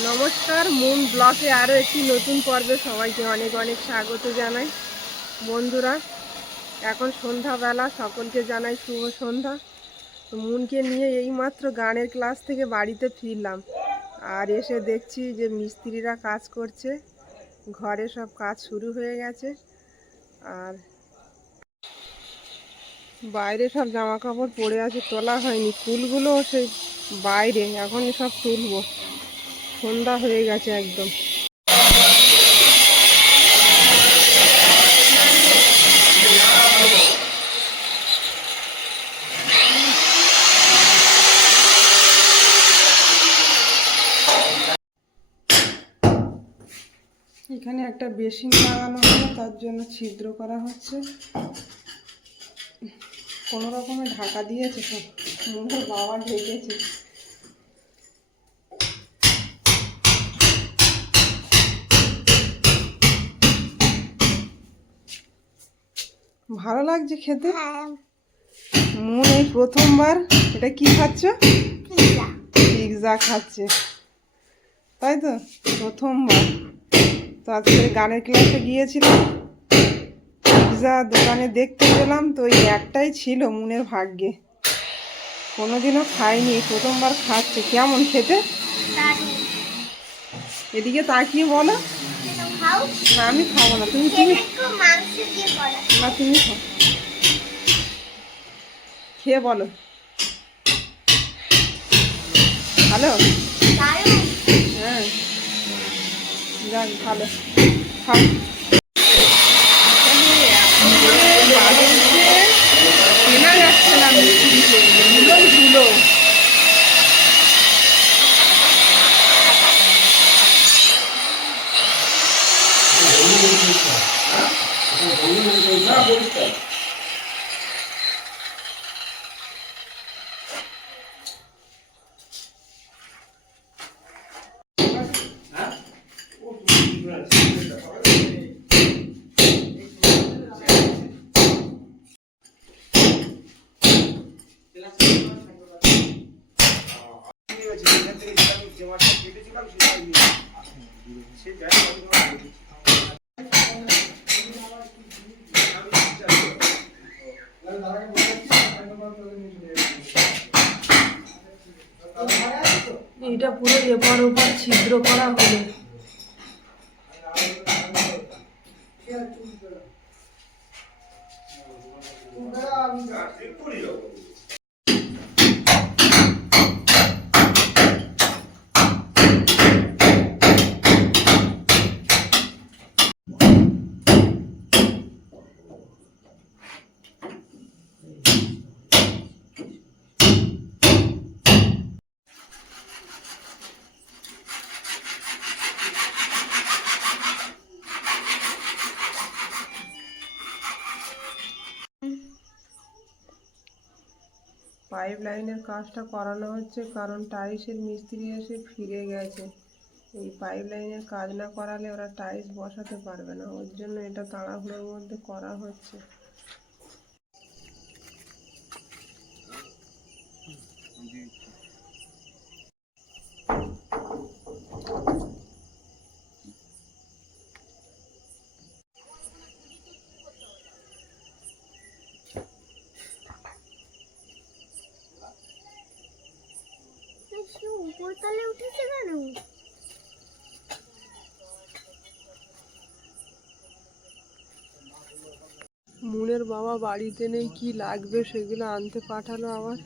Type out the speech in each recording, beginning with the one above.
নমস্কার, মুন ব্লগে আরও একটি নতুন পর্বে সবাইকে অনেক অনেক স্বাগত জানাই। বন্ধুরা, এখন সন্ধ্যাবেলা, সকলকে জানাই শুভ সন্ধ্যা। তো মুনকে নিয়ে এইমাত্র গানের ক্লাস থেকে বাড়িতে ফিরলাম, আর এসে দেখছি যে মিস্ত্রিরা কাজ করছে, ঘরে সব কাজ শুরু হয়ে গেছে। আর বাইরে সব জামা কাপড় পরে আছে, তোলা হয়নি, ফুলগুলো সেই বাইরে, এখন সব তুলবো। সন্ধ্যা হয়ে গেছে একদম। এখানে একটা বেসিন লাগানো হলো, তার জন্য ছিদ্র করা হচ্ছে। কোনো রকমে ঢাকা দিয়েছে, সব মনে বাবা ঢেকেছে। ভালো লাগছে খেতে। মন এই প্রথমবার এটা কি খাচ্ছ? পিৎজা খাচ্ছে, তাই তো? প্রথমবার। তো আজকে গানের ক্লাসে গিয়েছিলাম, পিৎজা দোকানে দেখতে পেলাম, তো এই একটাই ছিল মনের ভাগ্যে। কোনোদিনও খাইনি, প্রথমবার খাচ্ছে। কেমন খেতে? এদিকে তাকিয়ে বলো। না, আমি খাবো না। তুমি না, তুমি খাও, খেয়ে বলো। ভালো? হ্যাঁ, যাক ভালো, খাও। চেনা যাচ্ছে না মিস্ত্রিকে, ধুলো ধুলো। এটা পুরো এপার ওপার ছিদ্র করা হলো। পাইপ লাইনের কাজটা করানো হচ্ছে, কারণ টাইলসের মিস্ত্রি এসে ফিরে গেছে। এই পাইপ লাইনের কাজ না করালে ওরা টাইলস বসাতে পারবে না, ওর জন্য এটা তাড়াহুড়োর মধ্যে করা হচ্ছে। উপরতলে উঠেছে কেন? মুনের বাবা বাড়িতে নেই, কি লাগবে সেগুলো আনতে পাঠালো আবার।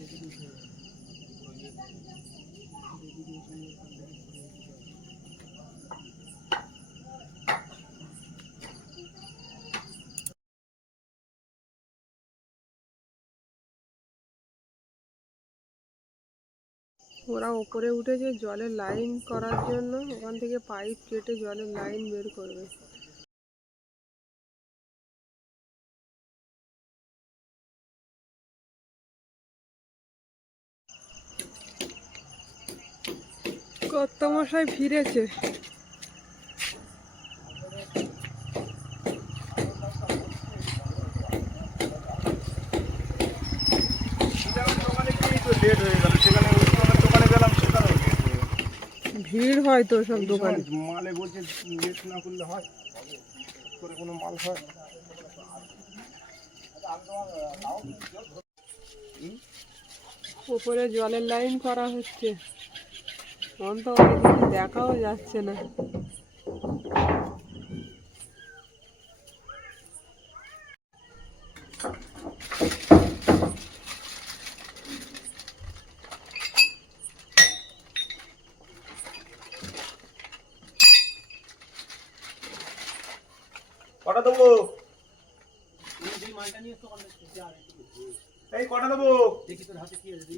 ওরা ওপরে উঠেছে জলের লাইন করার জন্য, ওখান থেকে পাইপ কেটে জলের লাইন বের করবে। কর্তামশাই ফিরেছে। ভিড় হয় তো সব দোকানে। মালে বলছে লেট না করলে হয় করে কোনো মাল হয়। উপরে জলের লাইন করা হচ্ছে, অন্ত ওইদিকে দেখাও যাচ্ছে না। কটা দেবো? এই কটা দেবো? দেখি তোর হাতে কি আছে।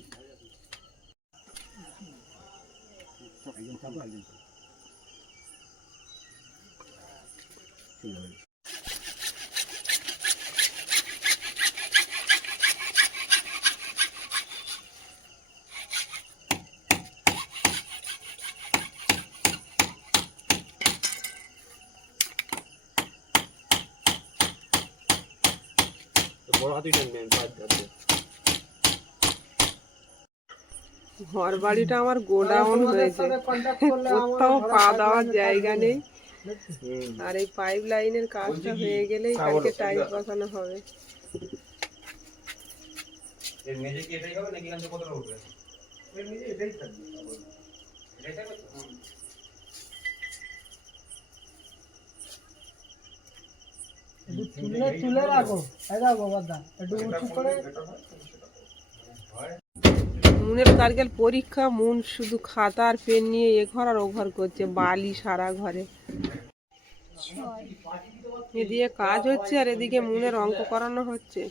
ঘর বাড়িটা আমার গোডাউন হয়েছে, কোথাও পা দেওয়ার জায়গা নেই। আর এই পাইপ লাইনের কাজটা হয়ে গেলেই কালকে টাইপ বসানো হবে। তুলে রাখো, একটু উঁচু করে। মুনের কালকের পরীক্ষা, মুন শুধু খাতা আর পেন নিয়ে এ ঘর আর ও ঘর করছে, বালি সারা ঘরে। এদিকে কাজ হচ্ছে আর এদিকে মুনের অঙ্ক করানো হচ্ছে।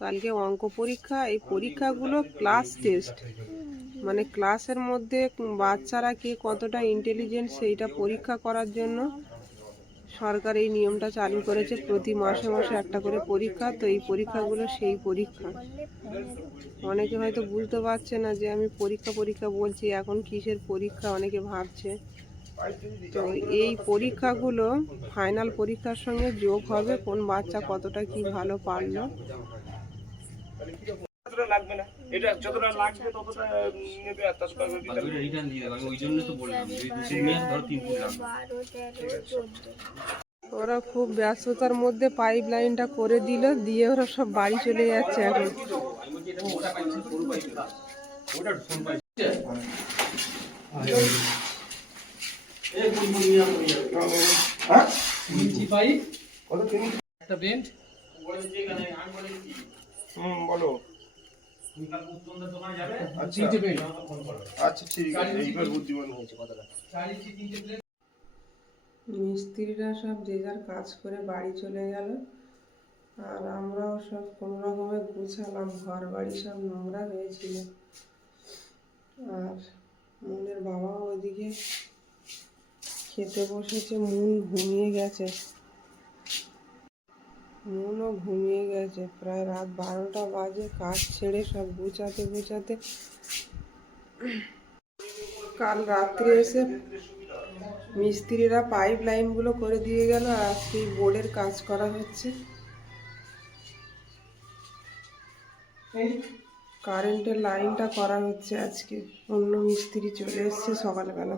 কালকে অঙ্ক পরীক্ষা। এই পরীক্ষাগুলো ক্লাস টেস্ট, মানে ক্লাসের মধ্যে বাচ্চারা কে কতটা ইন্টেলিজেন্ট সেইটা পরীক্ষা করার জন্য সরকার এই নিয়মটা চালু করেছে। প্রতি মাসে মাসে একটা করে পরীক্ষা। তো এই পরীক্ষাগুলো সেই পরীক্ষা। অনেকে হয়তো বুঝতে পারছে না যে আমি পরীক্ষা বলছি, এখন কিসের পরীক্ষা অনেকে ভাবছে। তো এই পরীক্ষাগুলো ফাইনাল পরীক্ষার সঙ্গে যোগ হবে, কোন বাচ্চা কতটা কি ভালো পারলো। লাগবে না, এটা যতটা লাগবে ততটা নেবে। আর তার রিটার্ন দিয়ে দেব, আমি ওই জন্য তো বললাম যে ধরো 3 ফুট লাগবে। ওরা খুব ব্যস্ততার মধ্যে পাইপ লাইনটা করে দিল, দিয়ে ওরা সব বাড়ি চলে যাচ্ছে এখন। বলো। আচ্ছা ঠিক আছে, এইবার বুদ্ধিমান হয়েছে কথাটা। মিস্ত্রিরা সব যে যার কাজ করে বাড়ি চলে গেল, আর আমরাও সব কোনো রকমে গুছালাম। ঘর বাড়ি সব নোংরা হয়েছিল। আর মুনের বাবা ওইদিকে খেতে বসেছে, মুনও ঘুমিয়ে গেছে। প্রায় রাত 12টা বাজে। কাজ ছেড়ে সব গুছাতে কাল রাত্রে এসে মিস্ত্রিরা পাইপ লাইনগুলো করে দিয়ে গেল। আর আজকে বোর্ডের কাজ করা হচ্ছে। কারেন্টের লাইনটা করা হচ্ছে আজকে। অন্য মিস্ত্রি চলে এসছে সকালবেলা।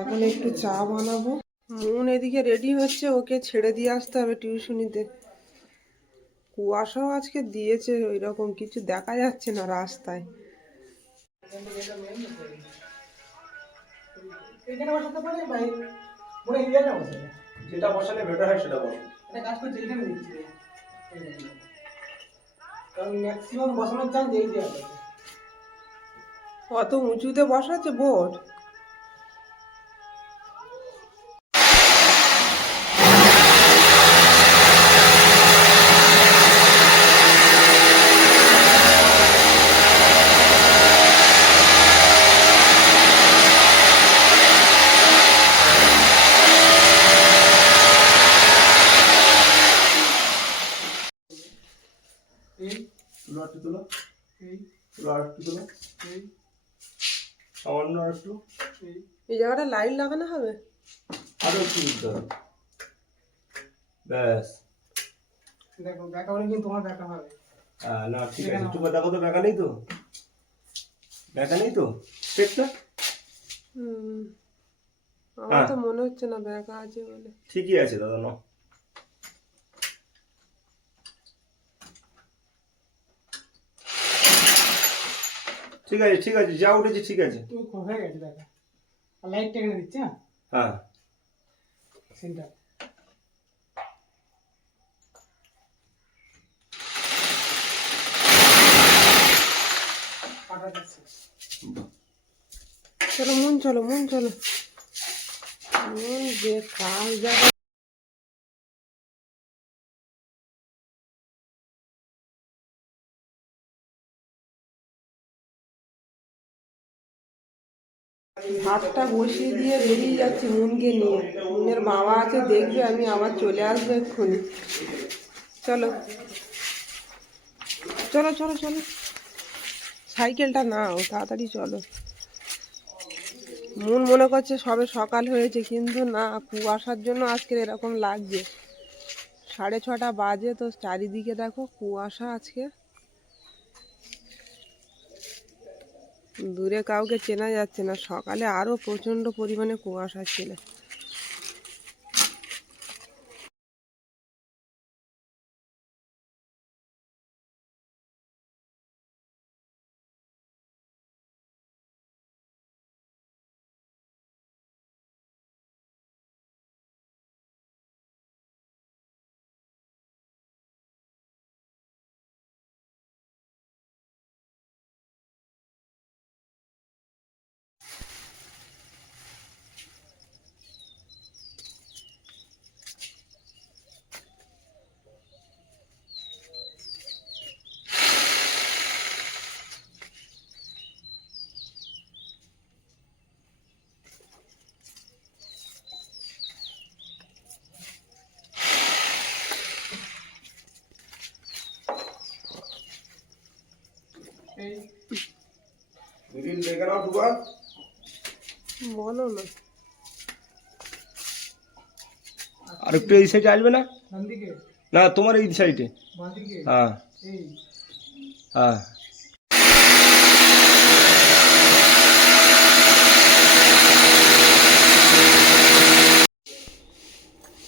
এখন একটু চা বানাবো। মুন এদিকে রেডি হচ্ছে, ওকে ছেড়ে দিয়ে আসতে হবে টিউশনিতে। কুয়াশাও আজকে দিয়েছে, ওই রকম কিছু দেখা যাচ্ছে না রাস্তায়। যেটা বসালে বেটার হয় সেটা বসো। অত উঁচুতে বসাচ্ছে বোর্ড। এই জায়গাটা লাইট লাগানো হবে। ব্যাস দেখো দেখা হলে কিন্তু তোমার দেখা হবে। না ঠিক আছে, একটু দেখো তো, ব্যাগা নেই তো। দেখা নেই তো চেকটা? আমার তো মনে হচ্ছে না ব্যাগা আছে বলে। ঠিকই আছে দাদা, নাও। ঠিক আছে ঠিক আছে, যা উঠেছে ঠিক আছে। তুই হয়ে গেছে দেখা। আর লাইটটা এখানে দিচ্ছি। হ্যাঁ হ্যাঁ সেন্টার পাটা যাচ্ছে। চলো মন, চলো মন, চলো মন, যে কাজ যাবে। ভাতটা বসিয়ে দিয়ে বেরিয়ে যাচ্ছি মুনকে নিয়ে। মুনের বাবা আছে, দেখবে, আমি আবার চলে আসবো এক্ষুনি। চলো চলো চলো চলো, সাইকেলটা নাও, তাড়াতাড়ি চলো। মন মনে করছে সবে সকাল হয়েছে, কিন্তু না, কুয়াশার জন্য আজকের এরকম লাগছে। 6:30 বাজে, তো চারিদিকে দেখো কুয়াশা আজকে। দূরে কাউকে চেনা যাচ্ছে না, সকালে আরো প্রচন্ড পরিমাণে কুয়াশা ছিল। দেখে নাও টুকা। বলো না, আর একটু এই সাইডে আসবে না? ডান দিকে না, তোমার এই সাইডে। বাঁ দিকে হ্যাঁ এই হ্যাঁ।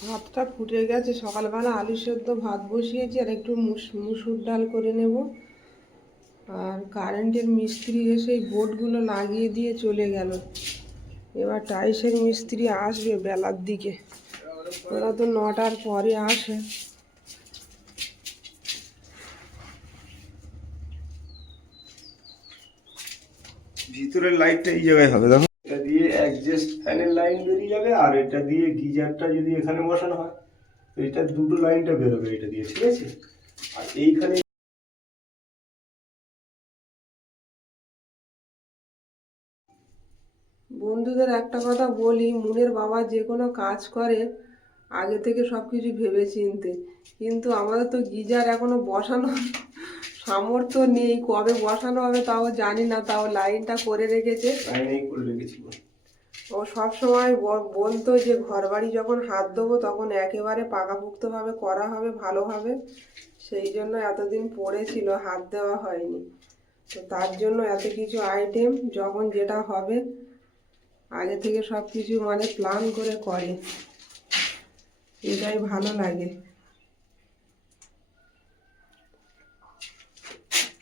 ভাতটা ফুটে গেছে। সকালবেলা আলু সেদ্ধ ভাত বসিয়েছি, আর একটু মুসুর ডাল করে নেব। আর কারেন্টের মিস্ত্রি এসে এই বোর্ডগুলো লাগিয়ে দিয়ে চলে গেল। এবার টাইসের মিস্ত্রি আসবে বেলার দিকে, ওরা তো 9টার পরে আসে। ভিতরের লাইটটা এই জায়গায় হবে, দেখো। এটা দিয়ে অ্যাডজাস্ট ফ্যানের লাইন বেরিয়ে যাবে, আর এটা দিয়ে গিজারটা যদি এখানে বসানো হয়, তো এটা দুটো লাইনটা বেরোবে এটা দিয়ে, ঠিক আছে? আর এইখানে বন্ধুদের একটা কথা বলি, মুনের বাবা যে কোনো কাজ করে আগে থেকে সব কিছু ভেবে চিনতে, কিন্তু আমাদের তো গিজার এখনো বসানো সামর্থ্য নেই। কবে বসানো হবে তাও জানি না, তাও লাইনটা করে রেখেছে। লাইনেই করে রেখেছি। ও সব সময় বলতো যে ঘর বাড়ি যখন হাত দেবো তখন একেবারে পাকাপোক্তভাবে করা হবে, ভালোভাবে। সেই জন্য এতদিন পড়েছিল, হাত দেওয়া হয়নি। তো তার জন্য এত কিছু আইটেম, যখন যেটা হবে আগে থেকে সব কিছু মানে প্ল্যান করে করে, এটাই ভালো লাগে।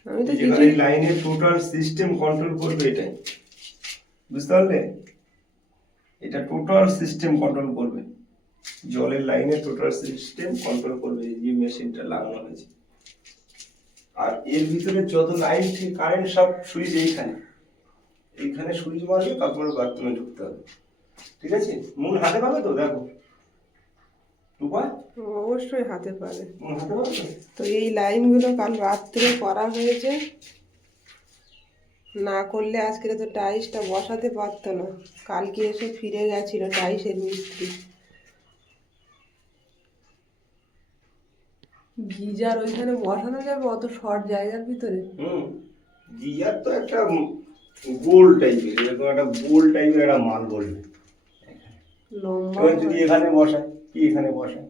আমি তো কিছু লাইনের টোটাল সিস্টেম কন্ট্রোল করবে এটাই, বুঝতে পারলে? এটা টোটাল সিস্টেম কন্ট্রোল করবে, জলের লাইনের টোটাল সিস্টেম কন্ট্রোল করবে এই যে মেশিনটা লাগানো হয়েছে। আর এর ভিতরে যত লাইন থেকে কারেন্ট সব সুইচ এইখানে সুইচ মারবে, তারপরে বাথরুমে ঢুকতে হবে, ঠিক আছে? মন হাতে পাবে তো? দেখো টুপা, অবশ্যই হাতে পারে। মন হাতে পাবে তো? তো এই লাইনগুলো কাল রাত্রে করা হয়েছে, না করলে আজকে তো টাইলসটা বসাতে পারতো না। কালকে এসে ফিরে গেছিল টাইলসের মিস্ত্রি। গিজার ওইখানে বসানো যাবে অত শর্ট জায়গার ভিতরে? গিজার তো একটা গোল টাইপের, এরকম একটা গোল টাইপের একটা মাল বলবে। লম্বা এবার যদি এখানে বসায়, কি এখানে বসায়,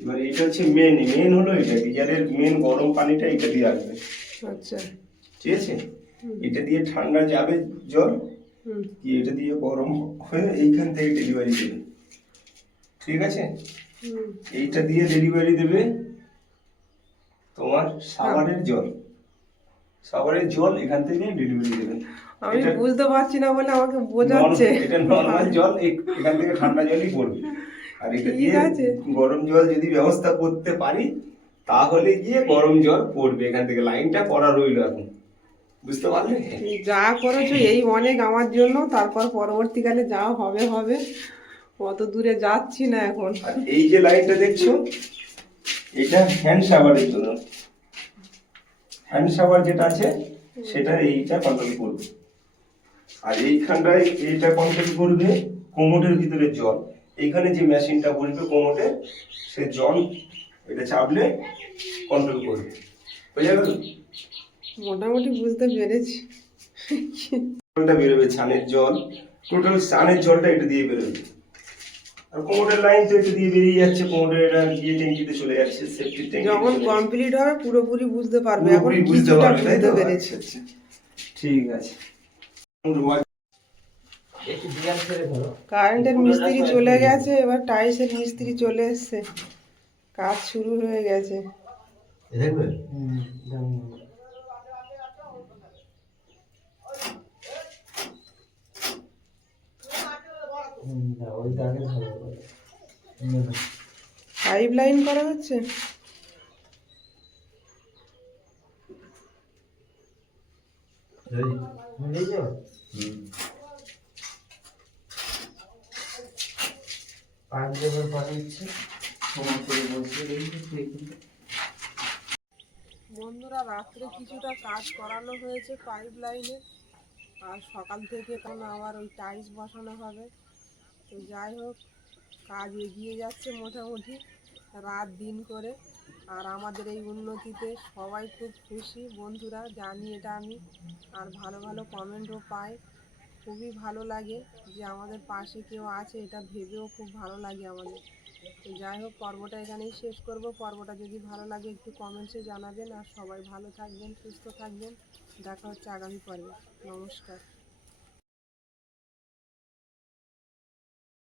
এবার এটা হচ্ছে মেন হলো এটা গিজারের মেন গরম পানিটা এটা দিয়ে আসবে, আচ্ছা, ঠিক আছে? এটা দিয়ে ঠান্ডা যাবে জল, হুম কি এটা দিয়ে গরম হয়ে এইখান থেকে ডেলিভারি দেবে, ঠিক আছে? হুম। এইটা দিয়ে ডেলিভারি দেবে তোমার সাভারের জল, সাভারের জল এখান থেকে ডেলিভারি দেবে। আমি এটা বুঝতে পারছি না বলে আমাকে বোঝাচ্ছে। এটা নর্মাল জল, এখান থেকে ঠান্ডা জলই পড়বে। আর এটা ঠিক দিয়ে আছে। গরম জল যদি ব্যবস্থা করতে পারি তাহলে গিয়ে গরম জল পড়বে এখান থেকে, লাইনটা করা রইলো এখন, বুঝতে পারলে? যা করেছো এই অনেক আমার জন্য, তারপর পরবর্তীকালে যা হবে হবে, অত দূরে যাচ্ছি না এখন। আর এই যে লাইনটা দেখছো, এটা হ্যান্ড শাওয়ারের জন্য, হ্যান্ড শাওয়ার যেটা আছে সেটা এইটা কন্ট্রোল করবে। আর এইখানটায় এইটা কন্ট্রোল করবে কোমোটের ভিতরে জল, এইখানে যে মেশিনটা বসবে কোমোটে, সে জল এটা চাপলে কন্ট্রোল করবে, বুঝা গেল? মোটামুটি বুঝতে পেরেছি। জলটা বেরোবে ছানের জল, টোটাল ছানের জলটা এটা দিয়ে বেরোবে। আর কোমোটের লাইন তো এটা দিয়ে বেরিয়ে যাচ্ছে, কোমোটের এটা গিয়ে ট্যাঙ্কিতে চলে যাচ্ছে, সেফটি ট্যাঙ্কি। যখন কমপ্লিট হবে পুরোপুরি বুঝতে পারবে, এখন পুরোপুরি বুঝতে কিছুটা পারবে, তাই বুঝতে তো? পেরেছি। আচ্ছা, আচ্ছা, ঠিক আছে। একটু দিয়াল ছেড়ে ধরো। কারেন্টের মিস্ত্রি চলে গেছে, এবার টাইলসের মিস্ত্রি চলে এসছে, কাজ শুরু হয়ে গেছে। দেখবে যেমন ওইটা আগে ধরো। পাইপ লাইন করা হচ্ছে। পাঁচ লেভেল পানি হচ্ছে। বন্ধুরা, রাত্রে কিছুটা কাজ করানো হয়েছে পাইপ লাইনে, আর সকাল থেকে এখন আবার ওই টাইলস বসানো হবে। তো যাই হোক, কাজ এগিয়ে যাচ্ছে মোটামুটি রাত দিন করে। আর আমাদের এই উন্নতিতে সবাই খুব খুশি বন্ধুরা, জানি এটা আমি। আর ভালো ভালো কমেন্টও পাই, খুবই ভালো লাগে যে আমাদের পাশে কেউ আছে, এটা ভেবেও খুব ভালো লাগে আমাদের। তো যাই হোক, পর্বটা এখানেই শেষ করব। পর্বটা যদি ভালো লাগে একটু কমেন্টসে জানাবেন, আর সবাই ভালো থাকবেন, সুস্থ থাকবেন। দেখা হচ্ছে আগামী পর্বে। নমস্কার।